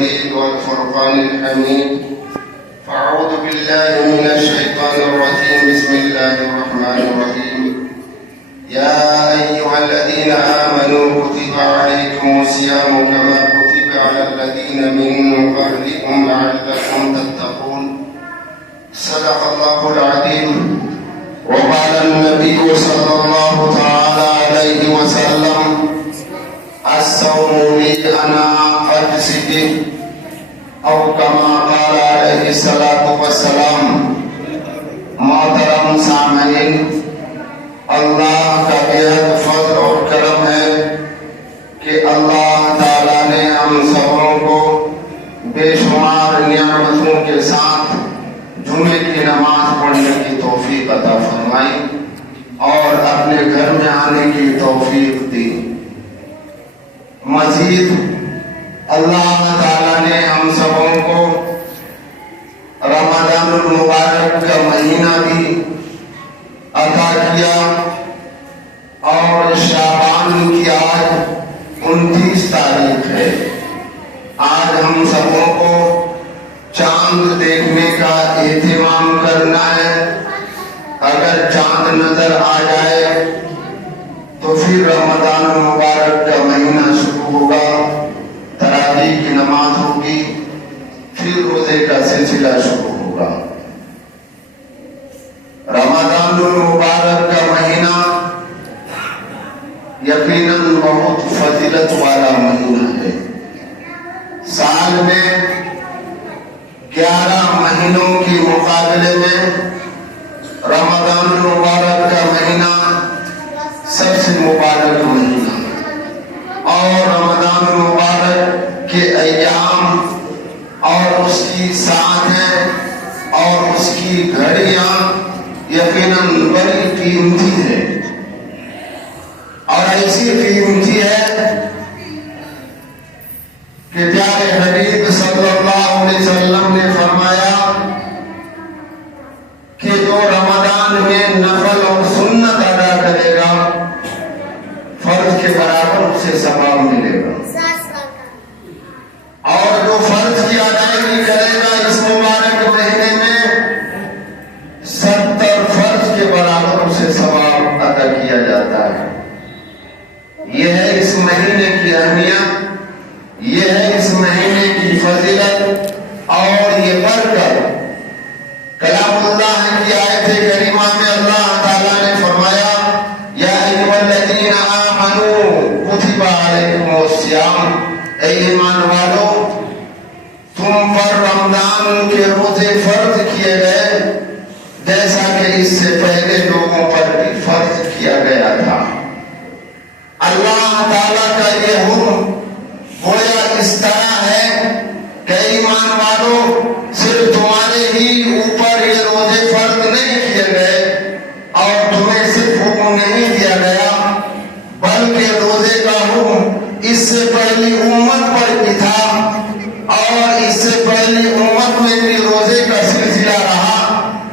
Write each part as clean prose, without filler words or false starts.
المجيد والفرقان الحميد. فأعوذ بالله من الشيطان الرجيم. بسم الله الرحمن الرحيم. يا أيها الذين آمنوا كتب عليكم الصيام كما كتب على الذين من قبلكم لعلكم تتقون. صدق الله العظيم. وقال النبي صلى الله تعالى عليه وسلم: الصوم لي أنا أجزي به، أو كما قال عليه الصلاة والسلام. محترم سامعین، اللہ کا بےحد فضل اور کرم ہے کہ اللہ تعالیٰ نے ہم سبوں کو بے شمار نعمتوں کے ساتھ جمعے کی نماز پڑھنے کی توفیق عطا فرمائی اور اپنے گھر میں آنے کی توفیق دی۔ مزید اللہ تعالیٰ نے ہم سبوں کو رمضان المبارک کا مہینہ بھی عطا کیا اور شعبان کی آج 29 تاریخ ہے۔ آج ہم سبوں کو چاند دیکھنے کا اہتمام کرنا ہے۔ اگر چاند نظر آ جائے تو پھر رمضان المبارک کا مہینہ شروع ہوگا، تراویح کی نماز ہوگی، پھر روزے کا سلسلہ شروع ہوگا۔ رمضان المبارک کا مہینہ یقیناً بہت فضیلت والا مہینہ ہے۔ سال میں 11 مہینوں کے مقابلے میں رمضان المبارک کا مہینہ سب سے مبارک مہینہ، اور رمضان المبارک کے ایام اور اس کی ساعتیں اور اس کی گھڑیاں یقیناً بڑی قیمتی ہے، اور ایسی قیمتی ہے کہ پیارے حبیب صلی اللہ علیہ وسلم نے فرمایا کہ جو رمضان میں نفل اور سنت ادا کرے گا فرض کے برابر اسے ثواب ملے گا، اور جو فرض کی ادائیگی کرے گا اس مبارک مہینے میں 70 فرض کے برابر اسے ثواب عطا کیا جاتا ہے۔ یہ ہے اس مہینے کی اہمیت، یہ ہے اس مہینے کی فضیلت اور یہ برکت۔ کلام اللہ کی آیت کریمہ میں اللہ تعالیٰ نے فرمایا: یا ایھا الذین آمنوا کتب علیکم الصیام، اے ایمان والو تم پر رمضان کے روزے فرض کیے گئے جیسا کہ اس سے پہلے لوگوں پر بھی فرض کیا گیا تھا۔ اللہ تعالیٰ کا یہ حکم گویا اس طرح ہے کہ ایمان والو صرف تمہارے ہی اوپر یہ روزے فرض نہیں کیے گئے اور تمہیں صرف حکم نہیں دیا گیا، بلکہ روزے کا حکم اس سے پہلی امت پر بھی تھا، اور اس سے پہلی امت میں بھی روزے کا سلسلہ رہا،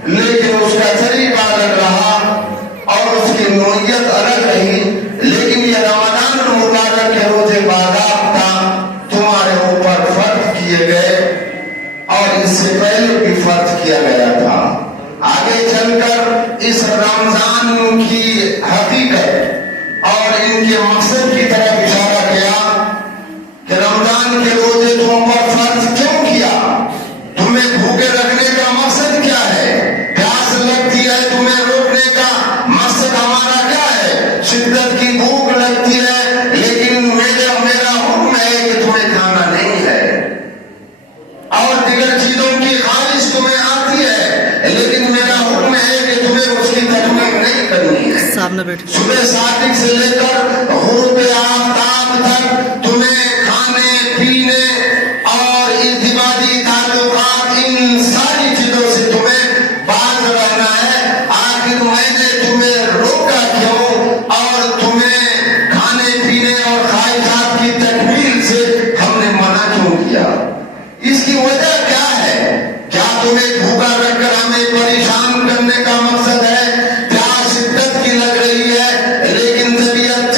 لیکن اس کا طریقہ الگ رہا اور اس کی نوعیت الگ رہی۔ لیکن یہ رمضان المبارک کے روزے باضابطہ تمہارے اوپر فرض کیے گئے اور اس سے پہلے بھی فرض کیا گیا تھا۔ آگے چل کر اس رمضان کی حقیقت اور ان کے مقصد کی طرف اشارہ کیا کہ رمضان کے روزے تم پر فرض کیوں کیا، تمہیں بھوکے رکھنے کا مقصد کیا ہے، پیاس لگتی ہے تمہیں روکنے کا مقصد ہمارا کیا ہے، شدت کی بھوک لگتی ہے لیکن میرا حکم ہے کہ تمہیں کھانا نہیں ہے، اور دیگر چیزوں کی خواہش تمہیں آتی ہے لیکن میرا حکم ہے کہ تمہیں اس کی تکمیل نہیں کرنی ہے۔ صبح صادق سے لے کر غروب آفتاب تک تمہیں کھانے پینے اور ازدواجی تعلقات ان ساری چیزوں سے تمہیں باز رہنا ہے۔ آخر میں نے تمہیں روکا کیوں اور تمہیں کھانے پینے اور خواہشات کی تکمیل سے ہم نے منع کیوں کیا؟ اس کی وجہ کیا ہے؟ کیا تمہیں بھوکا رکھ کر ہمیں پریشان کرنے کا مقصد ہے؟ پیاس شدت کی لگ رہی ہے لیکن طبیعت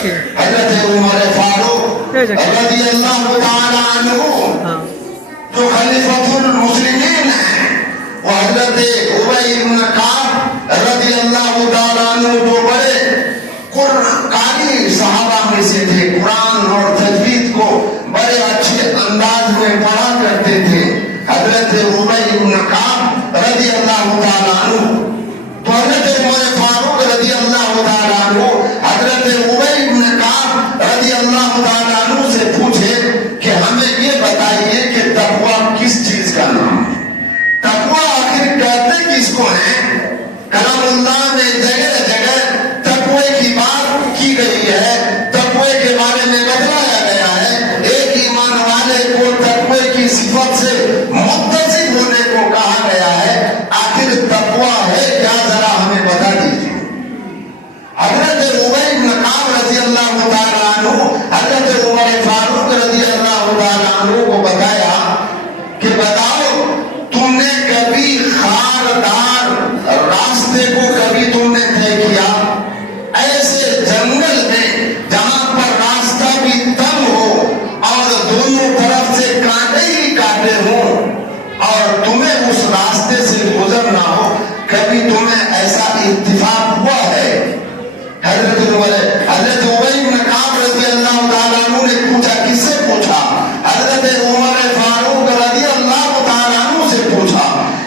حضرت عمر فاروق رضی اللہ تعالی عنہ جو خلیفۃ المسلمین ہیں، وہ حضرت ابی بن کعب رضی اللہ تعالی عنہ جو بڑے قاری صحابہ میں سے تھے، قرآن اور تجوید کو بڑے اچھے انداز میں پڑھا کرتے تھے، حضرت ابی بن کعب رضی اللہ تعالی عنہ، تو حضرت عمر فاروق رضی اللہ تعالی عنہ حضرت ابی بن کعب رضی اللہ تعالی عنہ سے پوچھے کہ ہمیں یہ بتائیے کہ تقویٰ کس چیز کا نام ہے؟ تقویٰ آخر کہتے کس کو ہیں؟ کلام اللہ میں جگہ جگہ تقوی کی بات کی گئی ہے، تقوی کے بارے میں بتلایا گیا ہے، ایک ایمان والے کو تقوی کی صفت سے متصف ہونے کو کہا گیا ہے، آخر تقوی ہے کیا؟ ذرا ہمیں بتا دیجیے۔ حضرت ابی بن کعب رضی اللہ تعالی عنہ حضرت عمر فاروق رضی اللہ تعالی عنہ کو بتایا کہ بتاؤ تم نے کبھی خاردار راستے کو کبھی تم نے طے کیا؟ ایسے جنگل میں جہاں پر راستہ بھی تنگ ہو اور دونوں طرف سے کانٹے ہی کانٹے ہوں اور تمہیں اس راستے سے گزرنا ہو، کبھی تمہیں ایسا اتفاق ہوا ہے؟ حضرت ابی بن کعب رضی اللہ تعالیٰ عنہ نے پوچھا، کس سے پوچھا؟ حضرت عمر فاروق رضی اللہ تعالیٰ عنہ سے پوچھا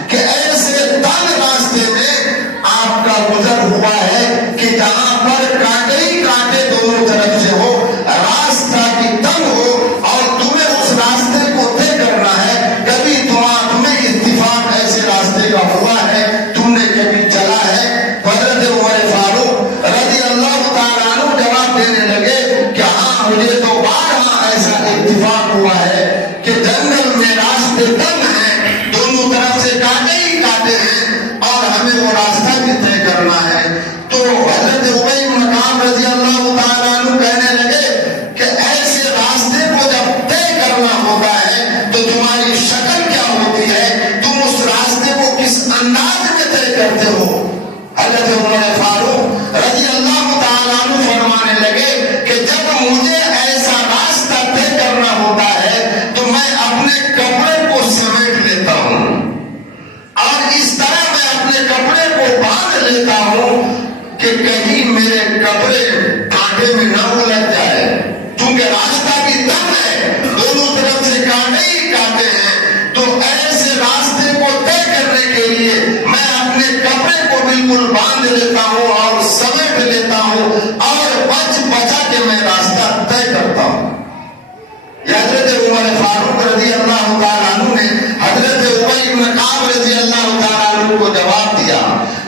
کہ ایسے تنگ راستے میں آپ کا گزر ہوا ہے کہ جہاں پر کانٹے ہی کانٹے دونوں طرف سے ہو، راستہ بھی تنگ ہو اور تمہیں اس راستے کو طے کرنا ہے، کبھی تمہیں اتفاق ایسے راستے کا ہوا ہے؟ تم نے کبھی چلا ہے؟ حضرت عمر فاروق رضی اللہ تعالیٰ عنہ جواب دینے لگے کہ ہاں، مجھے تو بارہا ایسا اتفاق ہوا ہے کہ جنگل میں راستے تنگ ہیں، دونوں طرف سے کانٹے ہی کانٹے ہیں اور ہمیں وہ راستہ بھی طے کرنا ہے۔ تو حضرت ابی بن کعب رضی اللہ تعالیٰ عنہ کہنے لگے کہ ایسے راستے کو جب طے کرنا ہوتا ہے تو تمہاری شکل کیا ہوتی ہے؟ تم اس راستے کو کس انداز میں طے کرتے ہو؟ حضرت عمر فاروق رضی اللہ تعالیٰ عنہ فرمانے لگے کہ جب مجھے ایسا راستہ طے کرنا ہوتا ہے تو میں اپنے کپڑے کو سمیٹ لیتا ہوں اور اس طرح میں اپنے کپڑے کو باندھ لیتا ہوں کہ کہیں میرے کپڑے کانٹے میں نہ الجھ جائے، کیونکہ راستہ بھی تنگ ہے، دونوں طرف سے کانٹے ہی کانٹے ہیں، تو ایسے راستے کو طے کرنے کے لیے میں اپنے کپڑے کو بالکل باندھ لیتا ہوں اور سمیٹ لیتا ہوں اور بچ بچا کے میں راستہ طے کرتا ہوں۔ حضرت عمر فاروق رضی اللہ تعالیٰ عنہ نے حضرت ابی بن کعب رضی اللہ تعالیٰ عنہ کو جواب دیا،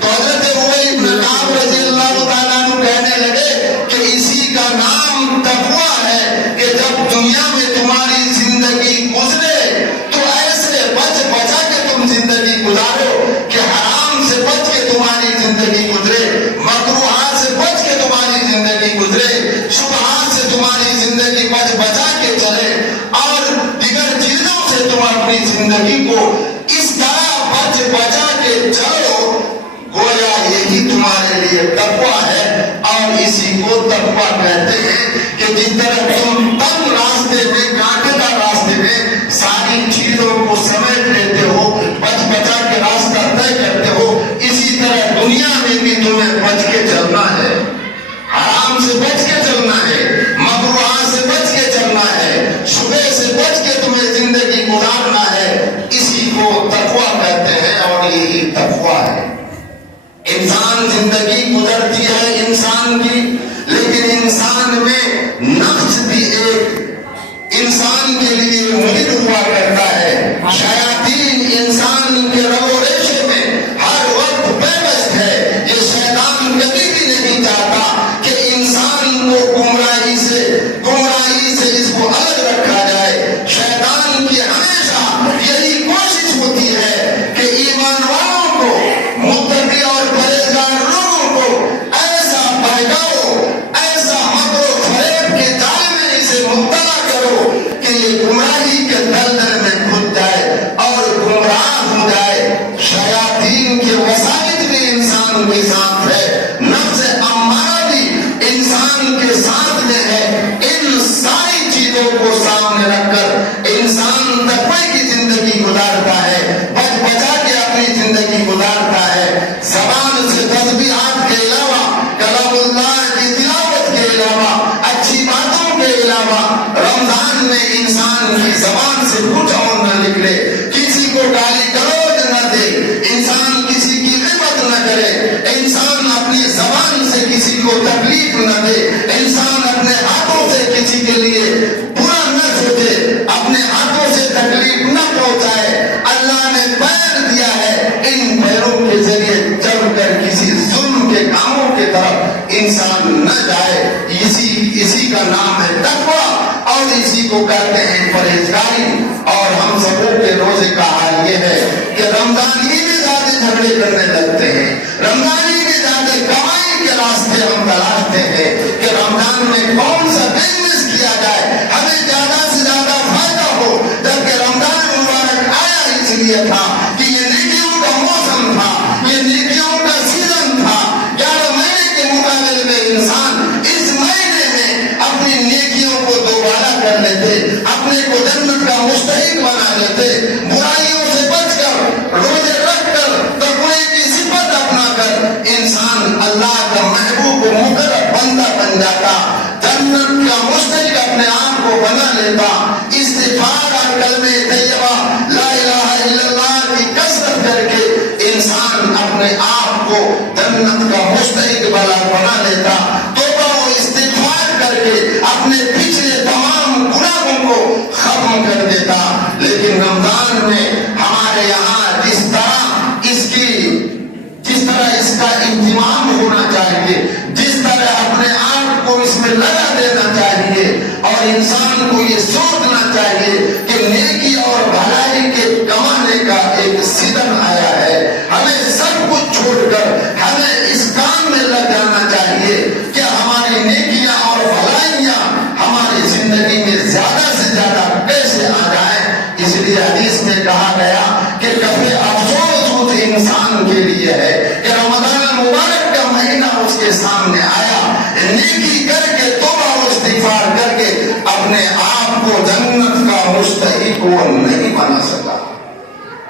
تو حضرت ابی بن کعب رضی اللہ تعالیٰ عنہ کہنے لگے کہ اسی کا نام تقویٰ ہے کہ جب دنیا میں تمہاری زندگی گزرے تو ایسے بچ بچا کے تم زندگی گزارو کہ حرام سے بچ کے تمہاری زندگی گزرے، مکروہات سے بچ کے تمہاری زندگی گزرے، شبہات سے تمہاری زندگی بچ بچا کے چلے اور دیگر چیزوں سے تم اپنی زندگی کو اس طرح بچ بچا کے چلو، گویا یہی تمہارے لیے تقویٰ ہے۔ اور اسی کو تقویٰ کہتے ہیں کہ جس طرح تم تنگ راستے میں، کانٹے دار راستے میں ساری چیزوں کو سمیٹ لیتے ہو، بچ بچا کے راستہ طے کرتے ہو، اسی طرح دنیا میں بھی تمہیں بچ کے چلنا ہے، حرام سے بچ کے چلنا ہے، مکروہات سے بچ کے چلنا ہے، شبہ سے بچ کے تمہیں زندگی گزارنا ہے، اسی کو تقویٰ کہتے ہیں اور یہی تقویٰ ہے۔ انسان زندگی گزرتی ہے انسان کی، لیکن انسان میں نفس بھی ایک انسان کے لیے مہر ہوا کرتا ہے، شیاطین انسان کے رو ریشے میں ہر وقت پیوست ہے، یہ شیطان کبھی بھی نہیں چاہتا کہ انسان کو گمراہی سے اس کو الگ رکھا جائے۔ شیطان کی ہمیشہ یہی کوشش ہوتی ہے کہ ایمان والوں کو، متقی اور پرہیزگار لوگوں کو ایسا بہکاؤ، ایسا مکر و فریب کے جال میں اسے مبتلا کرو کہ یہ گمراہی کے دلدل میں کھد جائے اور گمراہ ہو جائے۔ کو تکلیف نہ دے، انسان اپنے ہاتھوں سے کسی کے لیے برا نہ سوچے، اپنے ہاتھوں سے تکلیف نہ پہنچائے۔ اللہ نے پیر دیا ہے، ان پیروں کے ذریعے چل کر کسی ظلم کے کاموں کی طرف انسان نہ جائے۔ اسی کا نام ہے تقویٰ، اور اسی کو کہتے ہیں پرہیزگاری۔ اور ہم سبوں کے روزے کا حال یہ ہے کہ رمضان ہی میں زیادہ جھگڑے کرنے لگتے ہیں، رمضان ہی میں زیادہ کمائی کے راستے ہم تلاشتے ہیں کہ رمضان میں کون سا بزنس کیا جائے، ہمیں زیادہ سے زیادہ فائدہ ہو، جبکہ رمضان مبارک آیا اس لیے تھا کہ یہ نیکیوں کا موسم تھا، یہ نیکیوں کا سیزن تھا۔ 11 مہینے کے مقابلے میں انسان اس مہینے میں اپنی نیکیوں کو دوبارہ کر لیتے، اپنے کو جنت کا مستحق بنا لیتے، برائیوں سے بچ کر، روزے رکھ کر، تقوی کی صفت اپنا کر انسان اللہ کا محبوب و مقرب بندہ بن جاتا، جنت کا مستحق اپنے آپ کو بنا لیتا۔ استغفار اور کلمہ طیبہ لا الہ الا اللہ کی کثرت کر کے انسان اپنے آپ کو جنت کا مستحق بنا لیتا، توبہ و استغفار کر کے اپنے پچھلے تمام گناہوں کو ختم کر دیتا۔ لیکن رمضان میں ہمارے یہاں جس طرح اس کا اہتمام ہونا چاہیے، جس طرح اپنے آپ کو اس میں لگا دینا چاہیے، اور انسان کو یہ سوچنا چاہیے کہ نیکی اور بھلائی کے کمانے کا ایک سیزن آیا ہے، ہمیں سب کچھ چھوڑ کر ہمیں اس کام میں لگ جانا چاہیے کہ ہماری نیکیاں اور بھلائیاں ہماری زندگی میں زیادہ سے زیادہ کیسے آ جائیں۔ اس لیے حدیث میں کہا گیا کہ کبھی افسوس اس انسان کے لیے ہے کہ رمضان مبارک کا مہینہ اس کے سامنے آیا، نیکی کر کے توبہ و استغفار کر کے اپنے آپ کو جنت کا مستحق وہ نہیں بنا سکا۔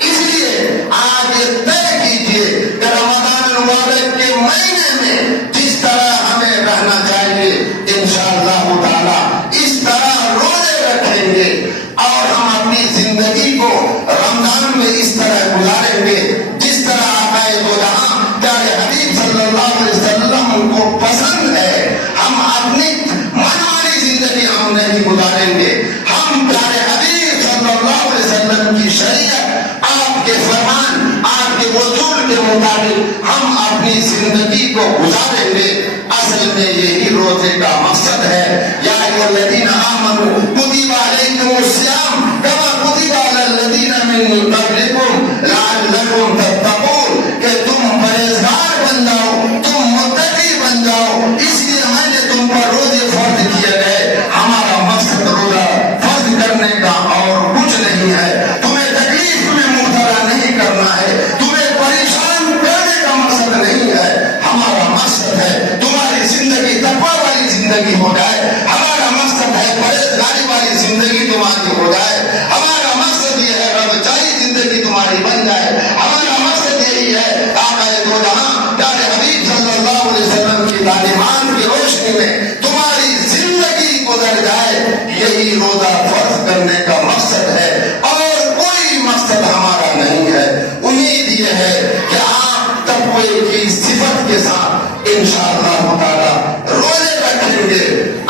اس لیے آج یہ طے کیجیے کہ رمضان مبارک کے مہینے میں جس طرح ہمیں رہنا چاہیے انشاءاللہ تعالی اس طرح روزے رکھیں گے، اور ہم اپنی زندگی کو رمضان میں اس طرح گزاریں گے جس طرح آقائے دو جہاں پیارے حبیب صلی اللہ علیہ وسلم کو پسند ہے۔ ہم اپنی منمانی زندگی ہم نہیں گزاریں گے، ہم پیارے حبیب صلی اللہ علیہ وسلم کی شریعت، آپ کے فرمان، آپ کے اصول کے مطابق ہم اپنی زندگی کو گزاریں گے۔ اصل میں یہی روزے کا مقصد ہے۔ یا ایھا الذین آمنوا کتب علیکم الصیام کما کتب علی الذین من قبلکم لعلکم تتقون، کہ تم پرہیزگار بن جاؤ، تم متقی بن جاؤ۔ اس لیے میں نے تم پر روزے فرض کیے گئے۔ ہمارا مقصد روزہ فرض کرنے کا اور کچھ نہیں ہے، تمہیں تکلیف میں مبتلا نہیں کرنا ہے، تمہیں پریشان کرنے کا مقصد نہیں ہے۔ ہمارا مقصد ہے تمہاری زندگی تقویٰ والی زندگی ہو جائے، ہمارا مقصد ہے پرہیزگاری والی زندگی تمہاری ہو جائے، ہمارا مقصد یہ ہے ربچائی زندگی تمہاری بن جائے، ہمارا مقصد یہی ہے آقائے دو جہاں پیارے حبیب صلی اللہ علیہ وسلم کی تعلیمات کی روشنی میں تمہاری زندگی گزر جائے۔ یہی روزہ فرض کرنے کا مقصد ہے، اور کوئی مقصد ہمارا نہیں ہے۔ امید یہ ہے کہ آپ تقوی کی صفت کے ساتھ انشاءاللہ تعالی روزے رکھیں گے،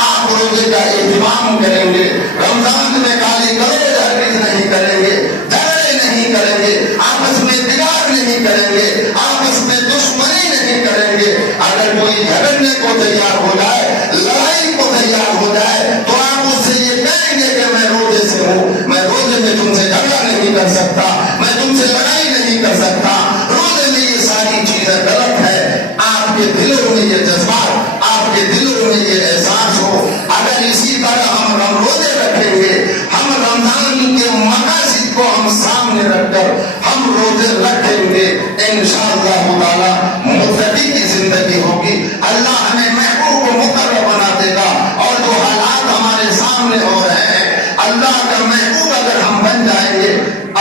آپ روزے کا اہتمام کریں گے، رمضان میں گالی گلوچ ہرگز نہیں کریں گے، جھگڑے نہیں کریں گے، آپس میں بگاڑ نہیں کریں گے، آپس میں دشمنی نہیں کریں گے۔ اگر کوئی جھگڑنے کو تیار ہو جائے، لڑائی کو تیار ہو جائے، تو آپ اس سے یہ کہیں گے کہ میں روزے سے ہوں، میں روزے میں تم سے جھگڑا نہیں کر سکتا، میں تم سے لڑائی نہیں کر سکتا، روزے میں یہ ساری چیزیں غلط ہے۔ آپ کے دلوں میں یہ جذبات، آپ کے دلوں میں یہ احساس ہو، اگر اسی طرح ہم روزے رکھیں گے، ہم رمضان کے مقاصد کو ہم سامنے رکھ کر ہم روزے رکھیں گے، انشاءاللہ تعالی متقی کی زندگی ہوگی۔ اللہ ہمیں محبوب و مقرب بنا دے گا، اور جو حالات ہمارے سامنے ہو رہے ہیں، اللہ کا محبوب اگر ہم بن جائیں گے،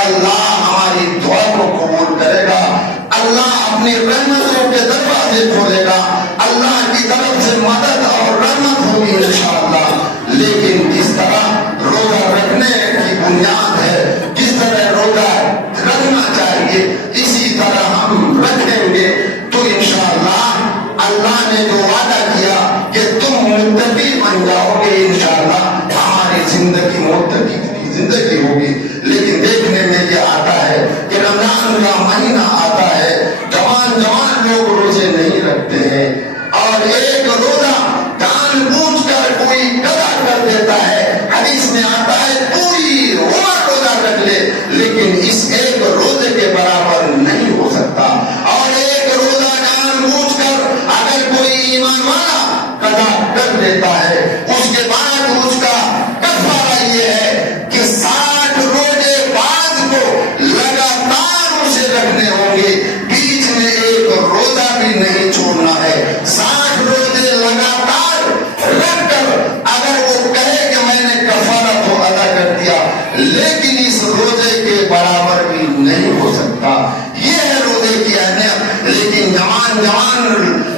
اللہ ہماری دعا کو قبول کرے گا، اللہ اپنی رحمتوں کے دروازے کھولے گا، اللہ کی طرف سے مدد اور رحمت ہوگی انشاءاللہ۔ لیکن جس طرح روزہ رکھنے کی بنیاد ہے، جس طرح روزہ رکھنا چاہیے، اسی طرح ہم رکھیں گے تو انشاءاللہ اللہ نے جو وعدہ کیا زندگی متقی کی زندگی ہوگی، لیکن دیکھنے میں یہ آتا ہے کہ رمضان کا مہینہ آتا ہے، جوان لوگ روزے نہیں رکھتے ہیں، اور ایک روزہ جان بوجھ کر کوئی قضا کر دیتا ہے۔ حدیث میں آتا ہے پوری عمر روزہ رکھ لے لیکن اس ایک روزے کے برابر نہیں ہو سکتا، اور ایک روزہ جان بوجھ کر اگر کوئی ایمان والا قضا کر دیتا ہے، اس کے بعد اس کا کفارہ یہ ہے کہ 60 روزے بعد کو لگاتار اسے رکھنے ہوں گے، بیچ میں ایک روزہ بھی نہیں چھوڑنا ہے۔ 60 روزے لگاتار رکھ کر اگر وہ کہے کہ میں نے کفارہ تو ادا کر دیا لیکن اس روزے کے برابر بھی نہیں ہو سکتا، یہ ہے روزے کی اہمیت۔ لیکن جوان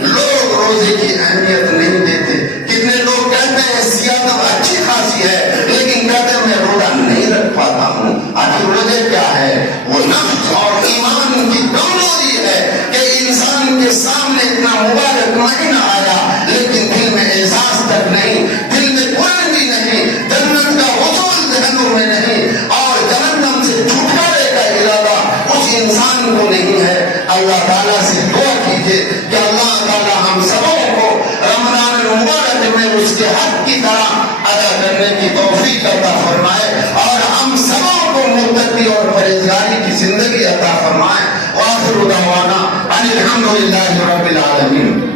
لوگ روزے کی اہمیت نہیں دیتے۔ کتنے لوگ کہتے ہیں صحت اچھی خاصی ہے لیکن کہتے ہیں میں روزہ نہیں رکھ پاتا ہوں۔ آخر روزے کیا ہے؟ وہ نفس اور ایمان کی کمزوری ہے کہ انسان کے سامنے اتنا مبارک مہینہ آیا لیکن دل میں احساس تک نہیں، دل میں قرآن بھی نہیں، جنت کا حصول ذہنوں میں نہیں، اور جہنم سے چھٹکارے کا ارادہ اس انسان کو نہیں ہے۔ اللہ تعالیٰ سے دعا کیجیے کہ اللہ تعالیٰ ہم سبوں کو رمضان المبارک میں اس کے حق کی طرح ادا کرنے کی توفیق عطا فرمائے، اور ہم سبوں کو متقی اور پرہیزگاری کی زندگی عطا فرمائے۔ وآخر دعوانا ان الحمد للہ رب العالمین۔